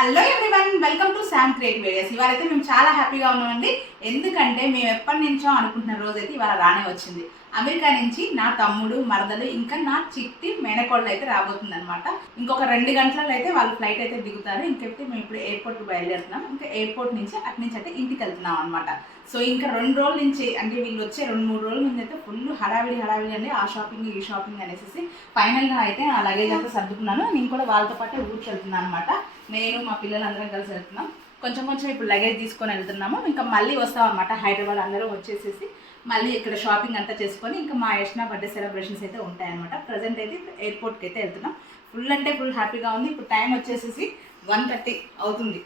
Hello everyone, welcome to Sam creative ideas. ఇవాళ అయితే మేము చాలా హ్యాపీగా ఉన్నామండి. ఎందుకంటే మేము ఎప్పటి నుంచో అనుకుంటున్న రోజైతే ఇవాళ రానే వచ్చింది. అమెరికా నుంచి నా తమ్ముడు, మరదలు, ఇంకా నా చిట్టి మేనకోళ్ళు అయితే రాబోతుంది అనమాట. ఇంకొక 2 గంటలలో అయితే వాళ్ళు ఫ్లైట్ అయితే దిగుతారు. ఇంకైతే మేము ఇప్పుడు ఎయిర్పోర్ట్కి బయలుదేరుతున్నాం. ఇంకా ఎయిర్పోర్ట్ నుంచి అటు నుంచి అయితే ఇంటికి వెళ్తున్నాం అనమాట. సో ఇంకా 2 రోజుల నుంచి, అంటే వీళ్ళు వచ్చే 2-3 రోజుల నుంచి అయితే ఫుల్ హడావిడి అండి. ఆ షాపింగ్ ఈ షాపింగ్ అనేసి ఫైనల్గా అయితే ఆ లగేజ్ అయితే సర్దుకున్నాను. నేను కూడా వాళ్ళతో పాటే ఊరికి వెళ్తున్నాను అనమాట. నేను మా పిల్లలందరం కలిసి వెళ్తున్నాం. కొంచెం ఇప్పుడు లగేజ్ తీసుకొని వెళ్తున్నాము. ఇంకా మళ్ళీ వస్తాం అనమాట. హైదరాబాద్ అందరం వచ్చేసేసి మళ్ళీ ఇక్కడ షాపింగ్ అంతా చేసుకొని ఇంకా మా యష్నా బర్త్డే సెలబ్రేషన్స్ అయితే ఉంటాయన్నమాట. ప్రజెంట్ అయితే ఎయిర్పోర్ట్కి అయితే వెళ్తున్నాం. ఫుల్ అంటే ఫుల్ హ్యాపీగా ఉంది. ఇప్పుడు టైం వచ్చేసేసి 1:30 అవుతుంది.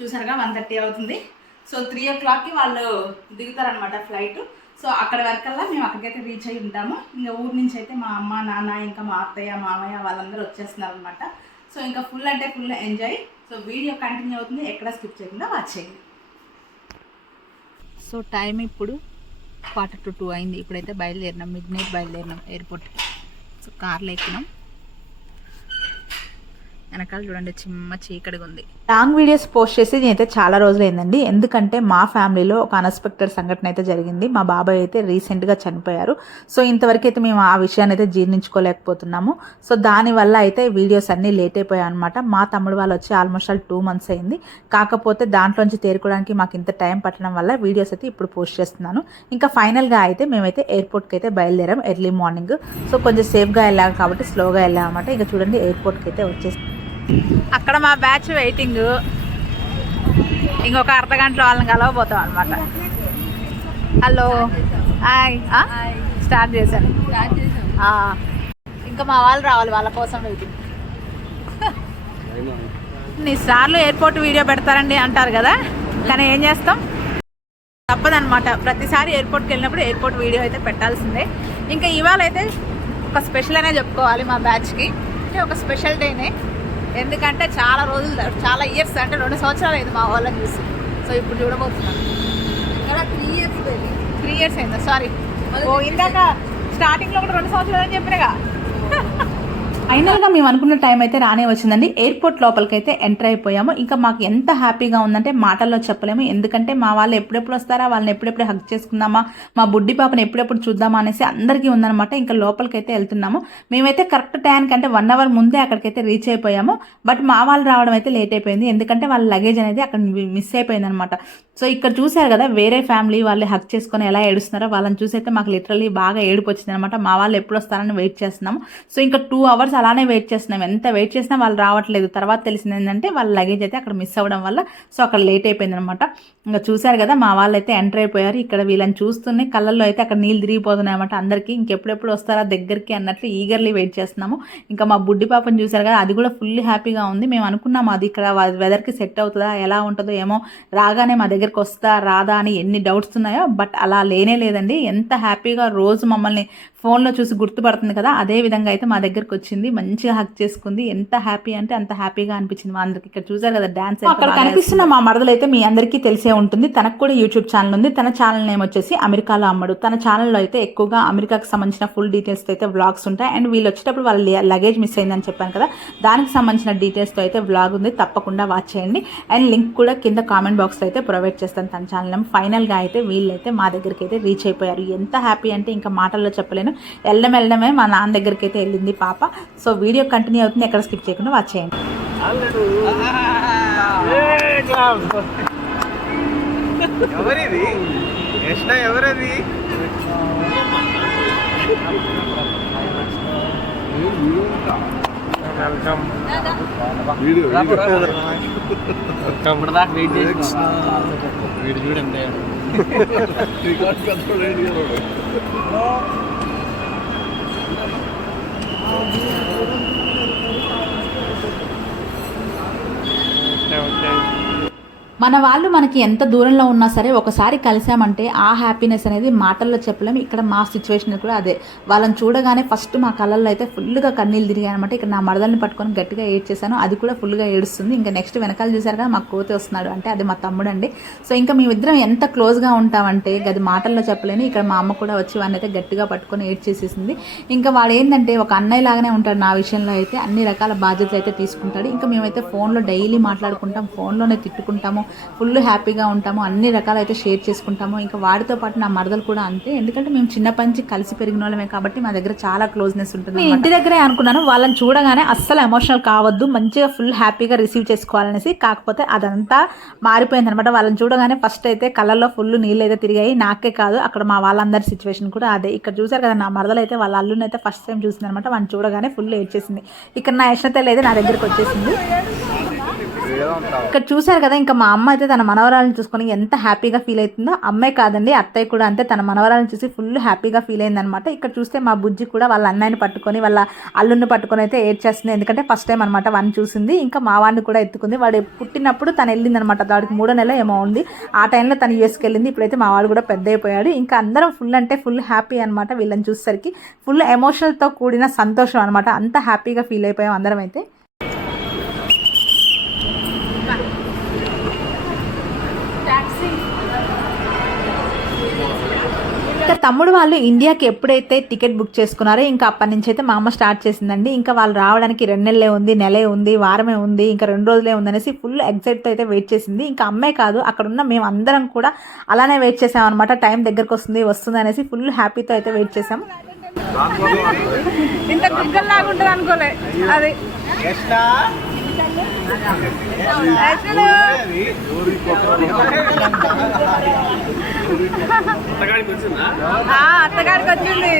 చూసారుగా 1:30 అవుతుంది. సో 3 o'clockకి వాళ్ళు దిగుతారనమాట ఫ్లైట్. సో అక్కడ వరకల్లా మేము అక్కడికైతే రీచ్ అయ్యి ఉంటాము. ఇంకా ఊరి నుంచి అయితే మా అమ్మ నాన్న ఇంకా మా అత్తయ్య మామయ్య వాళ్ళందరూ వచ్చేస్తున్నారు అనమాట. సో ఇంకా ఫుల్ అంటే full enjoy. So video continue అవుతుంది, ఎక్కడ స్కిప్ చేయకుండా వాచ్ చేయండి. సో టైం ఇప్పుడు 1:45 అయింది. ఇప్పుడైతే బయలుదేరినాం, మిడ్నైట్ బయలుదేరినాం ఎయిర్పోర్ట్కి. సో కార్లో ఎక్కినాం. వెనకాల చూడండి చిమ్మ చీకటిగా ఉంది. లాంగ్ వీడియోస్ పోస్ట్ చేసి నేనైతే చాలా రోజులైందండి. ఎందుకంటే మా ఫ్యామిలీలో ఒక అన్ఎక్స్పెక్టెడ్ సంఘటన అయితే జరిగింది. మా బాబాయ్ అయితే రీసెంట్గా చనిపోయారు. సో ఇంతవరకు అయితే మేము ఆ విషయాన్ని అయితే జీర్ణించుకోలేకపోతున్నాము. సో దానివల్ల అయితే వీడియోస్ అన్నీ లేట్ అయిపోయాయి అనమాట. మా తమ్ముడు వాళ్ళు వచ్చి ఆల్మోస్ట్ 2 months అయింది. కాకపోతే దాంట్లోంచి తేరుకోవడానికి మాకు ఇంత టైం పట్టడం వల్ల వీడియోస్ అయితే ఇప్పుడు పోస్ట్ చేస్తున్నాను. ఇంకా ఫైనల్గా అయితే మేమైతే ఎయిర్పోర్ట్కి అయితే బయలుదేరాం ఎర్లీ మార్నింగ్. సో కొంచెం సేఫ్గా వెళ్ళాం కాబట్టి స్లోగా వెళ్ళాం అనమాట. ఇంకా చూడండి ఎయిర్పోర్ట్కి అయితే వచ్చేసి అక్కడ మా బ్యాచ్ వెయిటింగ్. ఇంకొక అర్ధగంటలో వాళ్ళని కలవబోతాం అనమాట. హలో హాయ్, స్టార్ట్ చేశాను. ఇంకా మా వాళ్ళు రావాలి, వాళ్ళ కోసం వెయిటింగ్. ఇన్నిసార్లు ఎయిర్పోర్ట్ వీడియో పెడతారండి అంటారు కదా, కానీ ఏం చేస్తాం, తప్పదనమాట. ప్రతిసారి ఎయిర్పోర్ట్కి వెళ్ళినప్పుడు ఎయిర్పోర్ట్ వీడియో అయితే పెట్టాల్సిందే. ఇంకా ఇవాళ అయితే ఒక స్పెషల్ అనే చెప్పుకోవాలి మా బ్యాచ్కి. అంటే ఒక స్పెషల్ డేనే. ఎందుకంటే చాలా రోజులు, చాలా ఇయర్స్, అంటే 2 సంవత్సరాలు అయింది మా వాళ్ళని చూసి. సో ఇప్పుడు చూడబోతున్నాను. 3 years అయిందా? సారీ, ఇందాక స్టార్టింగ్లో కూడా 2 సంవత్సరాలు అని చెప్పినగా. ఫైనల్గా మేము అనుకున్న టైం అయితే రానే వచ్చిందండి. ఎయిర్పోర్ట్ లోపలికి అయితే ఎంటర్ అయిపోయాము. ఇంకా మాకు ఎంత హ్యాపీగా ఉందంటే మాటల్లో చెప్పలేము. ఎందుకంటే మా వాళ్ళు ఎప్పుడెప్పుడు వస్తారా, వాళ్ళని ఎప్పుడెప్పుడు హగ్ చేసుకుందామా, మా బుడ్డి పాపని ఎప్పుడెప్పుడు చూద్దామా అనేసి అందరికీ ఉందనమాట. ఇంకా లోపలికి అయితే వెళ్తున్నాము. మేమైతే కరెక్ట్ టైంకి, అంటే 1 hour ముందే అక్కడికైతే రీచ్ అయిపోయాము. బట్ మా వాళ్ళు రావడం అయితే లేట్ అయిపోయింది. ఎందుకంటే వాళ్ళ లగేజ్ అనేది అక్కడ మిస్ అయిపోయింది అనమాట. సో ఇక్కడ చూసారు కదా, వేరే ఫ్యామిలీ వాళ్ళు హగ్ చేసుకొని ఎలా ఏడుస్తున్నారో వాళ్ళని చూసైతే మాకు లిటరల్లీ బాగా ఏడుపు వచ్చింది అనమాట. మా వాళ్ళు ఎప్పుడు వస్తారని వెయిట్ చేస్తున్నాము. సో ఇంకా 2 hours అలానే వెయిట్ చేస్తున్నాం. ఎంత వెయిట్ చేసినా వాళ్ళు రావట్లేదు. తర్వాత తెలిసింది ఏంటంటే వాళ్ళ లగేజ్ అయితే అక్కడ మిస్ అవ్వడం వల్ల సో అక్కడ లేట్ అయిపోయింది అనమాట. ఇంకా చూసారు కదా, మా వాళ్ళు అయితే ఎంటర్ అయిపోయారు. ఇక్కడ వీళ్ళని చూస్తూనే కళ్ళల్లో అయితే అక్కడ నీళ్ళు తిరిగిపోతున్నాయి అనమాట అందరికీ. ఇంకెప్పుడెప్పుడు వస్తారా దగ్గరికి అన్నట్లు ఈగర్లీ వెయిట్ చేస్తున్నాము. ఇంకా మా బుడ్డి పాపని చూసారు కదా, అది కూడా ఫుల్ హ్యాపీగా ఉంది. మేము అనుకున్నాము అది ఇక్కడ వెదర్కి సెట్ అవుతుందా, ఎలా ఉంటుందో ఏమో, రాగానే మా దగ్గరికి వస్తా రాదా అని ఎన్ని డౌట్స్ ఉన్నాయో. బట్ అలా లేనే లేదండి. ఎంత హ్యాపీగా రోజు మమ్మల్ని ఫోన్లో చూసి గుర్తుపడుతుంది కదా, అదే విధంగా అయితే మా దగ్గరకు వచ్చింది. మంచిగా హక్ చేసుకుంది. ఎంత హ్యాపీ అంటే అంత హ్యాపీగా అనిపించింది మా అందరికి. ఇక్కడ చూసారు కదా డాన్స్. అక్కడ కనిపిస్తున్న మా మరదలు అయితే మీ అందరికీ తెలిసే ఉంటుంది. తనకు కూడా యూట్యూబ్ ఛానల్ ఉంది. తన ఛానల్ నేమ్ వచ్చేసి అమెరికాలో అమ్మడు. తన ఛానల్లో అయితే ఎక్కువగా అమెరికాకి సంబంధించిన ఫుల్ డీటెయిల్స్ అయితే వ్లాగ్స్ ఉంటాయి. అండ్ వీళ్ళు వచ్చేటప్పుడు వాళ్ళ లగేజ్ మిస్ అయిందని చెప్పాను కదా, దానికి సంబంధించిన డీటెయిల్స్తో అయితే వ్లాగ్ ఉంది. తప్పకుండా వాచ్ చేయండి. అండ్ లింక్ కూడా కింద కామెంట్ బాక్స్లో అయితే ప్రొవైడ్ చేస్తాను తన ఛానల్ నేమ్. ఫైనల్గా అయితే వీళ్ళైతే మా దగ్గరికి అయితే రీచ్ అయిపోయారు. ఎంత హ్యాపీ అంటే ఇంకా మాటల్లో చెప్పలేను. వెళ్ళడమే మా నాన్న దగ్గరికి అయితే వెళ్ళింది పాప. సో వీడియో కంటిన్యూ అవుతుంది, ఎక్కడ స్కిప్ చేయకుండా వాచ్ చేయండి. ఎవరిది ఎవరది? వీడు చూడండి మన వాళ్ళు మనకి ఎంత దూరంలో ఉన్నా సరే ఒకసారి కలిసామంటే ఆ హ్యాపీనెస్ అనేది మాటల్లో చెప్పలేము. ఇక్కడ మా సిచ్యువేషన్ కూడా అదే. వాళ్ళని చూడగానే ఫస్ట్ మా కళ్ళల్లో అయితే ఫుల్గా కన్నీళ్ళు తిరిగాయి అనమాట. ఇక్కడ నా మరదల్ని పట్టుకొని గట్టిగా ఏడ్చేసాను, అది కూడా ఫుల్గా ఏడుస్తుంది. ఇంకా నెక్స్ట్ వెనకాల చూసారు కదా మా కోతి వస్తున్నాడు, అంటే అది మా తమ్ముడు అండి. సో ఇంకా మేమిద్దరం ఎంత క్లోజ్గా ఉంటామంటే అది మాటల్లో చెప్పలేని. ఇక్కడ మా అమ్మ కూడా వచ్చి వాడిని అయితే గట్టిగా పట్టుకొని ఏడ్చేసేసింది. ఇంకా వాడు ఏంటంటే ఒక అన్నయ్య లాగానే ఉంటాడు నా విషయంలో అయితే, అన్ని రకాల బాధ్యతలు అయితే తీసుకుంటాడు. ఇంకా మేమైతే ఫోన్లో డైలీ మాట్లాడుకుంటాం, ఫోన్లోనే తిట్టుకుంటాము, ఫుల్ హ్యాపీగా ఉంటాము, అన్ని రకాలు అయితే షేర్ చేసుకుంటాము. ఇంకా వాడితో పాటు నా మరదలు కూడా అంతే, ఎందుకంటే మేము చిన్నప్పటి నుంచి కలిసి పెరిగిన వాళ్ళమే కాబట్టి మా దగ్గర చాలా క్లోజ్నెస్ ఉంటుంది. నేను ఇంటి దగ్గరే అనుకున్నాను వాళ్ళని చూడగానే అస్సలు ఎమోషనల్ కావద్దు, మంచిగా ఫుల్ హ్యాపీగా రిసీవ్ చేసుకోవాలనేసి. కాకపోతే అదంతా మారిపోయింది అనమాట. వాళ్ళని చూడగానే ఫస్ట్ అయితే కళ్ళల్లో ఫుల్ నీళ్ళు అయితే తిరిగాయి, నాకే కాదు అక్కడ మా వాళ్ళందరి సిచ్యువేషన్ కూడా అదే. ఇక్కడ చూసారు కదా నా మరదలు అయితే వాళ్ళ అల్లుని అయితే ఫస్ట్ టైం చూసింది అనమాట. వాడిని చూడగానే ఫుల్ ఏడ్చేసింది. ఇక్కడ నా యశ్నతల్లి అయితే నా దగ్గరికి వచ్చేసింది. ఇక్కడ చూసారు కదా ఇంకా మా అమ్మ అయితే తన మనవరాలను చూసుకొని ఎంత హ్యాపీగా ఫీల్ అవుతుందో, అమ్మాయి కాదండి అత్తయ్య కూడా అంతే, తన మనవరాలను చూసి ఫుల్ హ్యాపీగా ఫీల్ అయింది అనమాట. ఇక్కడ చూస్తే మా బుజ్జి కూడా వాళ్ళ అన్నయ్యని పట్టుకొని వాళ్ళ అల్లుని పట్టుకొని అయితే ఏడ్చేస్తుంది, ఎందుకంటే ఫస్ట్ టైం అనమాట వాడిని చూసింది. ఇంకా మా వాడిని కూడా ఎత్తుకుంది. వాడు పుట్టినప్పుడు తను వెళ్ళింది అనమాట, వాడికి 3 నెలలు ఏమో ఉంది. ఆ టైంలో తను యూఎస్కి వెళ్ళింది. ఇప్పుడైతే మా వాడు కూడా పెద్ద అయిపోయాడు. ఇంకా అందరం ఫుల్ అంటే ఫుల్ హ్యాపీ అనమాట. వీళ్ళని చూసేసరికి ఫుల్ ఎమోషనల్తో కూడిన సంతోషం అనమాట. అంత హ్యాపీగా ఫీల్ అయిపోయాం అందరం అయితే. ఇంకా తమ్ముడు వాళ్ళు ఇండియాకి ఎప్పుడైతే టికెట్ బుక్ చేసుకున్నారో ఇంకా అప్పటి నుంచి అయితే మా అమ్మ స్టార్ట్ చేసిందండి. ఇంకా వాళ్ళు రావడానికి 2 నెలలే ఉంది, నెలే ఉంది, వారమే ఉంది, ఇంకా 2 రోజులే ఉంది అనేసి ఫుల్ ఎగ్జైట్తో అయితే వెయిట్ చేసింది. ఇంకా అమ్మాయి కాదు అక్కడ ఉన్న మేము అందరం కూడా అలానే వెయిట్ చేసాం అనమాట. టైం దగ్గరకు వస్తుంది అనేసి ఫుల్ హ్యాపీతో అయితే వెయిట్ చేసాం. ఇంత కుక్కల్లాగా ఉంటుంది అనుకోలే అది. అత్తగారికి వచ్చింది.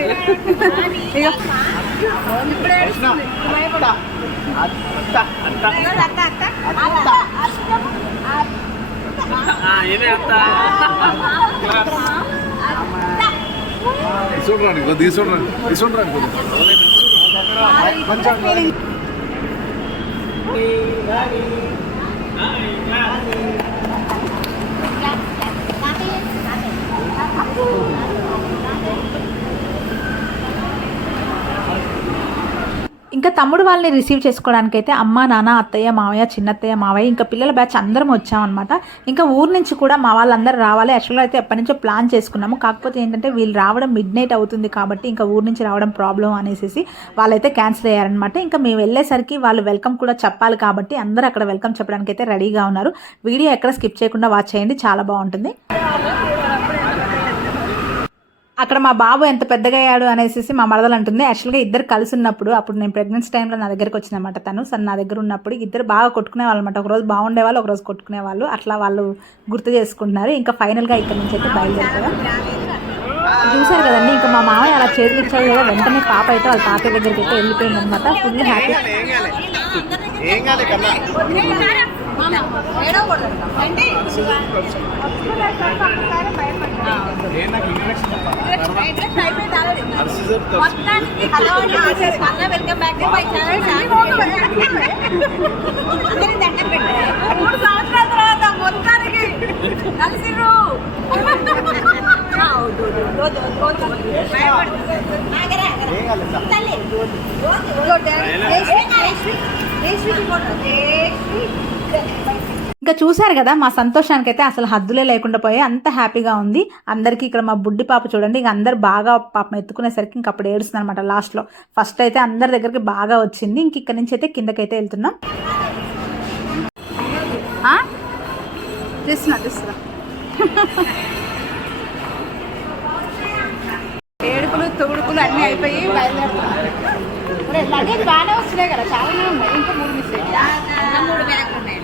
ఇంకా తమ్ముడు వాళ్ళని రిసీవ్ చేసుకోవడానికి అయితే అమ్మ నాన్న అత్తయ్య మావయ్య చిన్నత్తయ్య మావయ్య ఇంకా పిల్లల బ్యాచ్ అందరం వచ్చామన్నమాట. ఇంకా ఊరు నుంచి కూడా మా వాళ్ళందరూ రావాలి. యాక్చువల్గా అయితే ఎప్పటి నుంచో ప్లాన్ చేసుకున్నాము. కాకపోతే ఏంటంటే వీళ్ళు రావడం మిడ్నైట్ అవుతుంది కాబట్టి ఇంకా ఊరు నుంచి రావడం ప్రాబ్లం అనేసి వాళ్ళైతే క్యాన్సిల్ అయ్యారనమాట. ఇంకా మేము వెళ్ళేసరికి వాళ్ళు వెల్కమ్ కూడా చెప్పాలి కాబట్టి అందరూ అక్కడ వెల్కమ్ చెప్పడానికి అయితే రెడీగా ఉన్నారు. వీడియో ఎక్కడ స్కిప్ చేయకుండా వాచ్ చేయండి, చాలా బాగుంటుంది. అక్కడ మా బాబు ఎంత పెద్దగా అయ్యాడు అనేసి మా మరదలు అంటుంది. యాక్చువల్గా ఇద్దరు కలిసి ఉన్నప్పుడు, అప్పుడు నేను ప్రెగ్నెన్సీ టైంలో నా దగ్గరికి వచ్చిందన్నమాట తను. సరే నా దగ్గర ఉన్నప్పుడు ఇద్దరు బాగా కొట్టుకునేవాళ్ళు అనమాట. ఒకరోజు బాగుండేవాళ్ళు, ఒకరోజు కొట్టుకునేవాళ్ళు. అట్లా వాళ్ళు గుర్తు చేసుకుంటున్నారు. ఇంకా ఫైనల్గా ఇక్కడ నుంచి అయితే బయలుదేరుతారు. చూసారు కదండి ఇంకా మా మామయ్య అలా చేతులు ఇచ్చాడు కదా, వెంటనే పాప అయితే వాళ్ళ తాతయ్య దగ్గరికి అయితే వెళ్ళిపోయింది అనమాట. Full happy. ఇంకా చూసారు కదా మా సంతోషానికి అయితే అసలు హద్దులే లేకుండా పోయి అంత హ్యాపీగా ఉంది అందరికీ. ఇక్కడ మా బుడ్డి పాప చూడండి, ఇంక అందరు బాగా పాపం ఎత్తుకునేసరికి ఇంక అప్పుడు ఏడుస్తుంది అనమాట లాస్ట్లో. ఫస్ట్ అయితే అందరి దగ్గరికి బాగా వచ్చింది. ఇంక ఇక్కడ నుంచి అయితే కిందకైతే వెళ్తున్నాం. తీస్తున్నా ఏడుపులు తొగుడుపులు అన్నీ అయిపోయి బయలుదేరుతున్నాయి. బాగానే వస్తున్నాయి కదా, చాలానే ఉన్నాయి. ఇంకా 3 మిస్ అయ్యాయి. 3 బ్యాగులు ఉన్నాయి.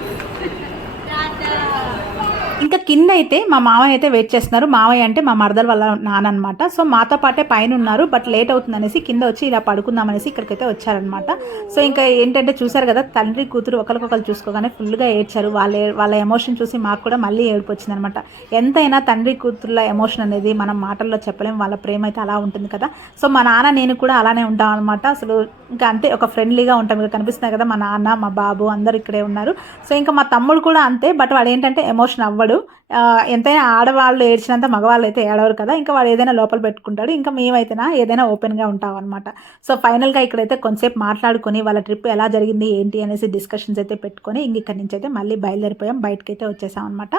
ఇంకా కింద అయితే మా మామయ్య అయితే వెయిట్ చేస్తున్నారు. మామయ్య అంటే మా మరదలు వాళ్ళ నాన్న అనమాట. సో మాతో పాటే పైన ఉన్నారు, బట్ లేట్ అవుతుంది అనేసి కింద వచ్చి ఇలా పడుకుందాం అనేసి ఇక్కడికైతే వచ్చారనమాట. సో ఇంకా ఏంటంటే చూసారు కదా తండ్రి కూతురు ఒకరికొకరు చూసుకోగానే ఫుల్గా ఏడ్చారు. వాళ్ళ ఎమోషన్ చూసి మాకు కూడా మళ్ళీ ఏడుపు వచ్చింది అనమాట. ఎంతైనా తండ్రి కూతురుల ఎమోషన్ అనేది మనం మాటల్లో చెప్పలేం, వాళ్ళ ప్రేమ అయితే అలా ఉంటుంది కదా. సో మా నాన్న నేను కూడా అలానే ఉంటాం అనమాట. అసలు ఇంకా అంతే ఒక ఫ్రెండ్లీగా ఉంటాం. ఇక్కడ కనిపిస్తున్నాయి కదా మా నాన్న మా బాబు అందరూ ఇక్కడే ఉన్నారు. సో ఇంకా మా తమ్ముడు కూడా అంతే, బట్ వాడు ఏంటంటే ఎమోషన్ అవ్వడు. ఎంతైనా ఆడవాళ్ళు ఏడ్చినంత మగవాళ్ళు అయితే ఏడవరు కదా, ఇంకా వాడు ఏదైనా లోపల పెట్టుకుంటాడు. ఇంకా మేమైతేనా ఏదైనా ఓపెన్గా ఉంటాం అనమాట. సో ఫైనల్గా ఇక్కడైతే కొంచెంసేపు మాట్లాడుకొని వాళ్ళ ట్రిప్ ఎలా జరిగింది ఏంటి అనేసి డిస్కషన్స్ అయితే పెట్టుకొని ఇంక ఇక్కడి నుంచి అయితే మళ్ళీ బయలుదేరిపోయాం, బయటకైతే వచ్చేసాం అనమాట.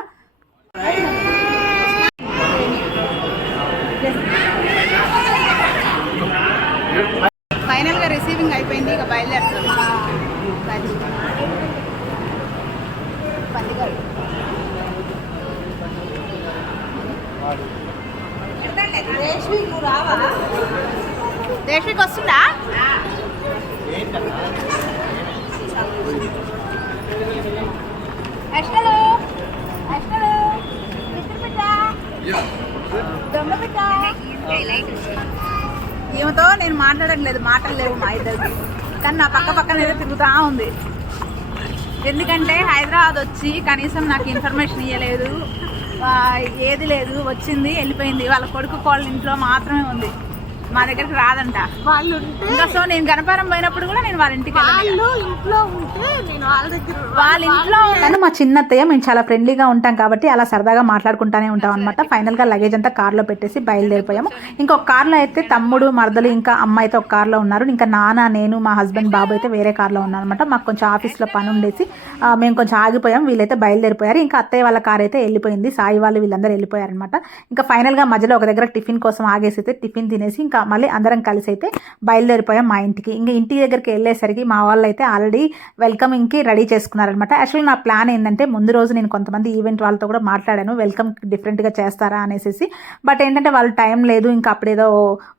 ఫైనల్గా రిసీవింగ్ అయిపోయింది, ఇక బయలుదేరుతుంది. దేశ్వికి వస్తుందా? అష్టలు అష్టలు దొంగ పిట్ట. ఈమెతో నేను మాట్లాడట్లేదు, మాటలు లేవు మా ఇద్దరికి, కానీ నా పక్కన ఏదో తిరుగుతూ ఉంది. ఎందుకంటే హైదరాబాద్ వచ్చి కనీసం నాకు ఇన్ఫర్మేషన్ ఇవ్వలేదు, ఏది లేదు, వచ్చింది వెళ్ళిపోయింది. వాళ్ళ కొడుకు వాళ్ళ ఇంట్లో మాత్రమే ఉంది, మా దగ్గరికి రాదంట వాళ్ళు. ఇంకా సో నేను గణపవరం పోయినప్పుడు కూడా నేను వాళ్ళ ఇంటికి ఇంట్లో ఉంటే నేను వాళ్ళ ఇంట్లో తను మా చిన్నత్తయ్య, మేము చాలా ఫ్రెండ్లీగా ఉంటాం కాబట్టి అలా సరదాగా మాట్లాడుకుంటానే ఉంటాం అనమాట. ఫైనల్గా లగేజ్ అంతా కార్లో పెట్టేసి బయలుదేరిపోయాము. ఇంకొక కార్లో అయితే తమ్ముడు మరదలు ఇంకా అమ్మ అయితే ఒక కార్లో ఉన్నారు. ఇంకా నాన్న నేను మా హస్బెండ్ బాబు అయితే వేరే కార్లో ఉన్నాను అనమాట. మాకు కొంచెం ఆఫీస్లో పని ఉండేసి మేము కొంచెం ఆగిపోయాం, వీళ్ళైతే బయలుదేరిపోయారు. ఇంకా అత్తయ్య వాళ్ళ కార్ అయితే వెళ్ళిపోయింది, సాయి వాళ్ళు వీళ్ళందరూ వెళ్ళిపోయారనమాట. ఇంకా ఫైనల్గా మధ్యలో ఒక దగ్గర టిఫిన్ కోసం ఆగేసి అయితే టిఫిన్ తినేసి ఇంకా మళ్ళీ అందరం కలిసి అయితే బయలుదేరిపోయాం మా ఇంటికి. ఇంకా ఇంటి దగ్గరికి వెళ్ళేసరికి మా వాళ్ళు అయితే ఆల్రెడీ వెల్కమింగ్కి రెడీ చేసుకున్నారనమాట. యాక్చువల్లీ నా ప్లాన్ ఏంటంటే ముందు రోజు నేను కొంతమంది ఈవెంట్ వాళ్ళతో కూడా మాట్లాడాను, వెల్కమ్ డిఫరెంట్గా చేస్తారా అనేసి. బట్ ఏంటంటే వాళ్ళు టైం లేదు, ఇంకా అప్పుడేదో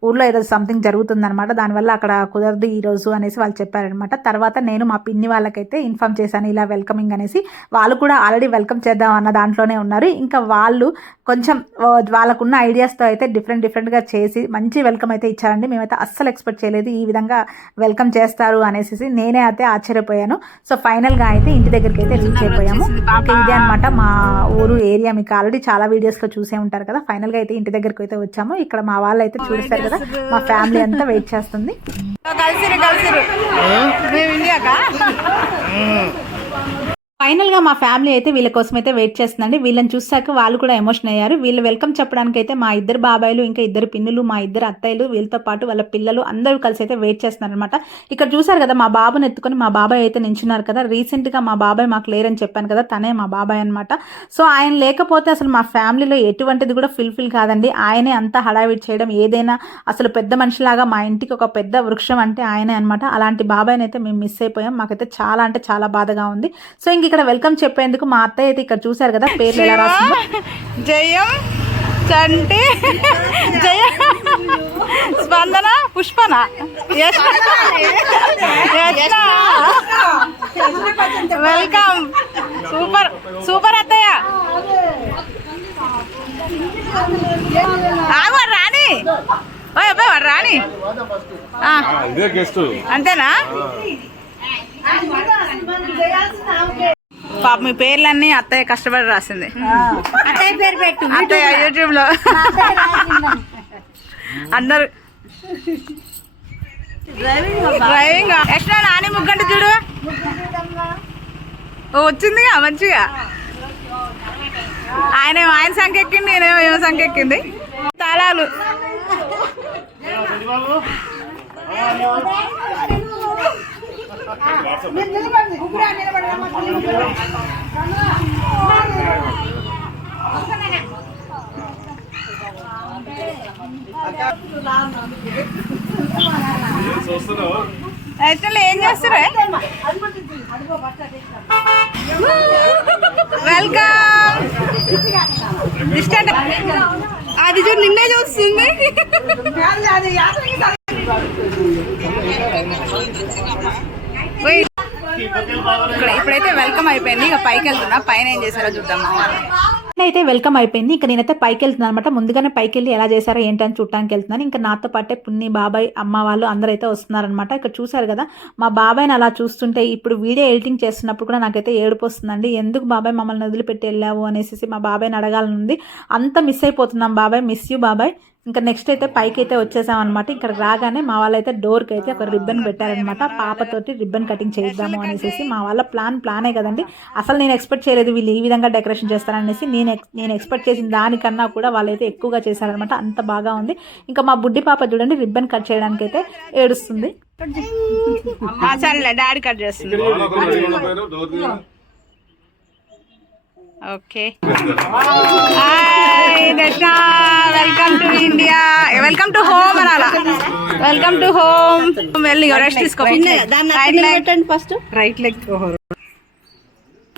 ఊర్లో ఏదో సంథింగ్ జరుగుతుందనమాట, దానివల్ల అక్కడ కుదరదు ఈరోజు అనేసి వాళ్ళు చెప్పారనమాట. తర్వాత నేను మా పిన్ని వాళ్ళకైతే ఇన్ఫామ్ చేశాను ఇలా వెల్కమింగ్ అనేసి. వాళ్ళు కూడా ఆల్రెడీ వెల్కమ్ చేద్దాం అన్న దాంట్లోనే ఉన్నారు. ఇంకా వాళ్ళు కొంచెం వాళ్ళకున్న ఐడియాస్తో అయితే డిఫరెంట్గా చేసి మంచి వెల్కమ్ అయితే ఇచ్చారండి. మేమైతే అస్సలు ఎక్స్పెక్ట్ చేయలేదు ఈ విధంగా వెల్కమ్ చేస్తారు అనేసి, నేనే అయితే ఆశ్చర్యపోయాను. సో ఫైనల్గా అయితే ఇంటి దగ్గరికి అయితే రీచ్ అయిపోయాము. ఇంకా ఇదే అనమాట మా ఊరు ఏరియా, మీకు ఆల్రెడీ చాలా వీడియోస్లో చూసే ఉంటారు కదా. ఫైనల్గా అయితే ఇంటి దగ్గరికి అయితే వచ్చాము. ఇక్కడ మా వాళ్ళు అయితే చూస్తారు కదా, మా ఫ్యామిలీ అంతా వెయిట్ చేస్తుంది. ఫైనల్గా మా ఫ్యామిలీ అయితే వీళ్ళ కోసం అయితే వెయిట్ చేస్తుందండి. వీళ్ళని చూసాక వాళ్ళు కూడా ఎమోషన్ అయ్యారు. వీళ్ళు వెల్కమ్ చెప్పడానికి అయితే మా ఇద్దరు బాబాయిలు ఇంకా ఇద్దరు పిన్నులు మా ఇద్దరు అత్తయ్యలు వీళ్ళతో పాటు వాళ్ళ పిల్లలు అందరూ కలిసి అయితే వెయిట్ చేస్తున్నారు అనమాట. ఇక్కడ చూసారు కదా మా బాబుని ఎత్తుకొని మా బాబాయ్ అయితే నించున్నారు కదా. రీసెంట్గా మా బాబాయ్ మాకు లేరని చెప్పాను కదా, తనే మా బాబాయ్ అనమాట. సో ఆయన లేకపోతే అసలు మా ఫ్యామిలీలో ఎటువంటిది కూడా ఫుల్ఫిల్ కాదండి. ఆయనే అంతా హడావిడి చేయడం, ఏదైనా అసలు పెద్ద మనిషిలాగా మా ఇంటికి ఒక పెద్ద వృక్షం అంటే ఆయనే అనమాట. అలాంటి బాబాయ్ని అయితే మేము మిస్ అయిపోయాం. మాకైతే చాలా అంటే చాలా బాధగా ఉంది. సో ఇంక ఇక్కడ వెల్కమ్ చెప్పేందుకు మా అత్తయ్య అయితే ఇక్కడ చూసారు కదా పేర్లు ఎలా రాసిందో. జయం, చంటి, జయ, స్పందన, పుష్పన, వెల్కమ్. సూపర్ సూపర్ అత్తయ్య. వాడు రాని, ఓ అబ్బాయి వాడు రాని, అంతేనా? పాప మీ పేర్లన్నీ అత్తయ్య కష్టపడి రాసింది. అత్తయ్య పేరు పెట్టు, అత్తయ్య యూట్యూబ్ లో అందరు డ్రైవింగ్ ఎట్లా నాని ముగ్గంటే చూడు. ఓ వచ్చిందిగా మంచిగా. ఆయన సంఖ్య ఎక్కింది, నేనేమో ఏమో సంఖ్య ఎక్కింది. తాళాలు యాక్చువల్లీ ఏం చేస్తారా? వెల్కమ్. అది చూడు నిన్నే చూస్తుంది. ఇప్పుడైతే వెల్కమ్ అయిపోయింది, ఇక పైకి వెళ్తున్నా. పైన ఏం చేశారో చూద్దాం. అయితే వెల్కమ్ అయిపోయింది. ఇంకా నేనైతే పైకి వెళ్తున్నాను అనమాట. ముందుగానే పైకి వెళ్ళి ఎలా చేశారో ఏంటని చూడటానికి వెళ్తున్నాను. ఇంకా నాతో పాటే పున్ని బాబాయ్ అమ్మ వాళ్ళు అందరూ అయితే వస్తున్నారనమాట. ఇక్కడ చూసారు కదా మా బాబాయ్ని అలా చూస్తుంటే ఇప్పుడు వీడియో ఎడిటింగ్ చేస్తున్నప్పుడు కూడా నాకైతే ఏడుపు వస్తుందండి. ఎందుకు బాబాయ్ మమ్మల్ని వదిలిపెట్టి వెళ్ళావు అనేసి మా బాబాయ్ని అడగాలనుంది. అంత మిస్ అయిపోతున్నాం బాబాయ్, మిస్ యూ బాబాయ్. ఇంకా నెక్స్ట్ అయితే పైకి అయితే వచ్చేసాం అనమాట. ఇక్కడ రాగానే మా వాళ్ళైతే డోర్కి అయితే ఒక రిబ్బన్ పెట్టారనమాట. పాపతోటి రిబ్బన్ కటింగ్ చేద్దాము అనేసి. మా వాళ్ళ ప్లానే కదండి. అసలు నేను ఎక్స్పెక్ట్ చేయలేదు వీళ్ళు ఈ విధంగా డెకరేషన్ చేస్తారనేసి. నేను ఎక్స్పెక్ట్ చేసిన దానికన్నా కూడా వాళ్ళైతే ఎక్కువగా చేశారనమాట. అంత బాగా ఉంది. ఇంకా మా బుడ్డి పాప చూడండి రిబ్బన్ కట్ చేయడానికి అయితే ఏడుస్తుంది. సరేలే డాడీ కట్ చేస్తుంది. ఓకే హాయ్ దర్శన, welcome to India, welcome to home అనాలా, వెల్కమ్ టు హోమ్. వెళ్ళి రెస్ట్ తీసుకో. పెట్టండి ఫస్ట్. రైట్ లెగ్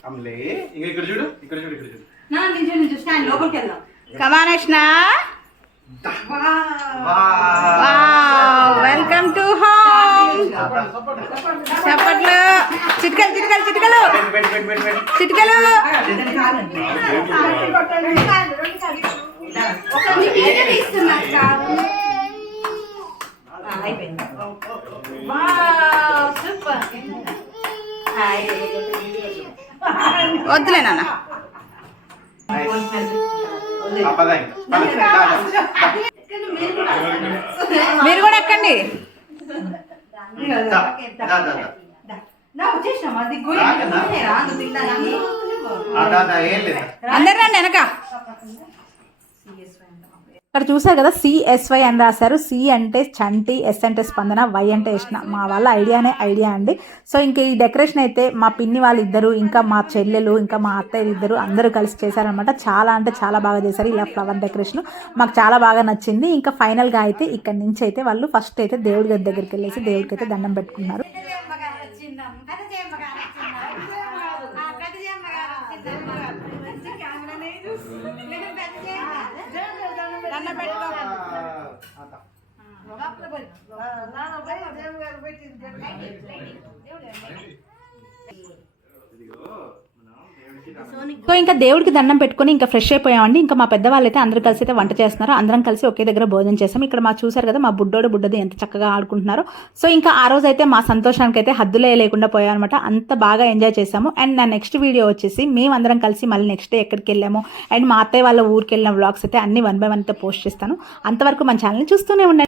అమ్లే ఇంకా ఇక్కడ చూడు, ఇక్కడ చూడు, ఇక్కడ చూడు. లోపలికి వెళ్దాం. కమాన్ యష్నా, వెల్కమ్ టు హోమ్. చప్పట్లు, చిటికలు చిటికలు చిటికలు చిటికలు. వద్దులే నాన్న. మీరు కూడా ఎక్కండి. అందరు రండి వెనక. ఇక్కడ చూసారు కదా CSY అని రాశారు. C అంటే చంటి, S అంటే స్పందన, Y అంటే యష్ణ. మా వాళ్ళ ఐడియా అండి. సో ఇంక ఈ డెకరేషన్ అయితే మా పిన్ని వాళ్ళిద్దరు, ఇంకా మా చెల్లెలు, ఇంకా మా అత్తయ్య ఇద్దరు అందరూ కలిసి చేశారనమాట. చాలా అంటే చాలా బాగా చేశారు. ఇలా ఫ్లవర్ డెకరేషన్ మాకు చాలా బాగా నచ్చింది. ఇంకా ఫైనల్గా అయితే ఇక్కడ నుంచి అయితే వాళ్ళు ఫస్ట్ అయితే దేవుడి గది దగ్గరికి వెళ్ళేసి దేవుడికి అయితే దండం పెట్టుకున్నారు. సో ఇంకా దేవుడికి దండం పెట్టుకుని ఇంకా ఫ్రెష్ అయిపోయామండి. ఇంకా మా పెద్దవాళ్ళు అయితే అందరూ కలిసి అయితే వంట చేస్తున్నారు. అందరం కలిసి ఒకే దగ్గర భోజనం చేస్తాం. ఇక్కడ మా చూసారు కదా మా బుడ్డది ఎంత చక్కగా ఆడుకుంటున్నారో. సో ఇంకా ఆ రోజు అయితే మా సంతోషానికి అయితే హద్దులే లేకుండా పోయామన్నమాట. అంత బాగా ఎంజాయ్ చేసాము. అండ్ నా నెక్స్ట్ వీడియో వచ్చేసి మేమందరం కలిసి మళ్ళీ నెక్స్ట్ డే ఎక్కడికి వెళ్ళాము అండ్ మా అత్తయ్య వాళ్ళ ఊరికి వెళ్ళిన వ్లాగ్స్ అయితే అన్ని 1 by 1 అయితే పోస్ట్ చేస్తాను. అంతవరకు మన ఛానల్ని చూస్తూనే ఉండండి.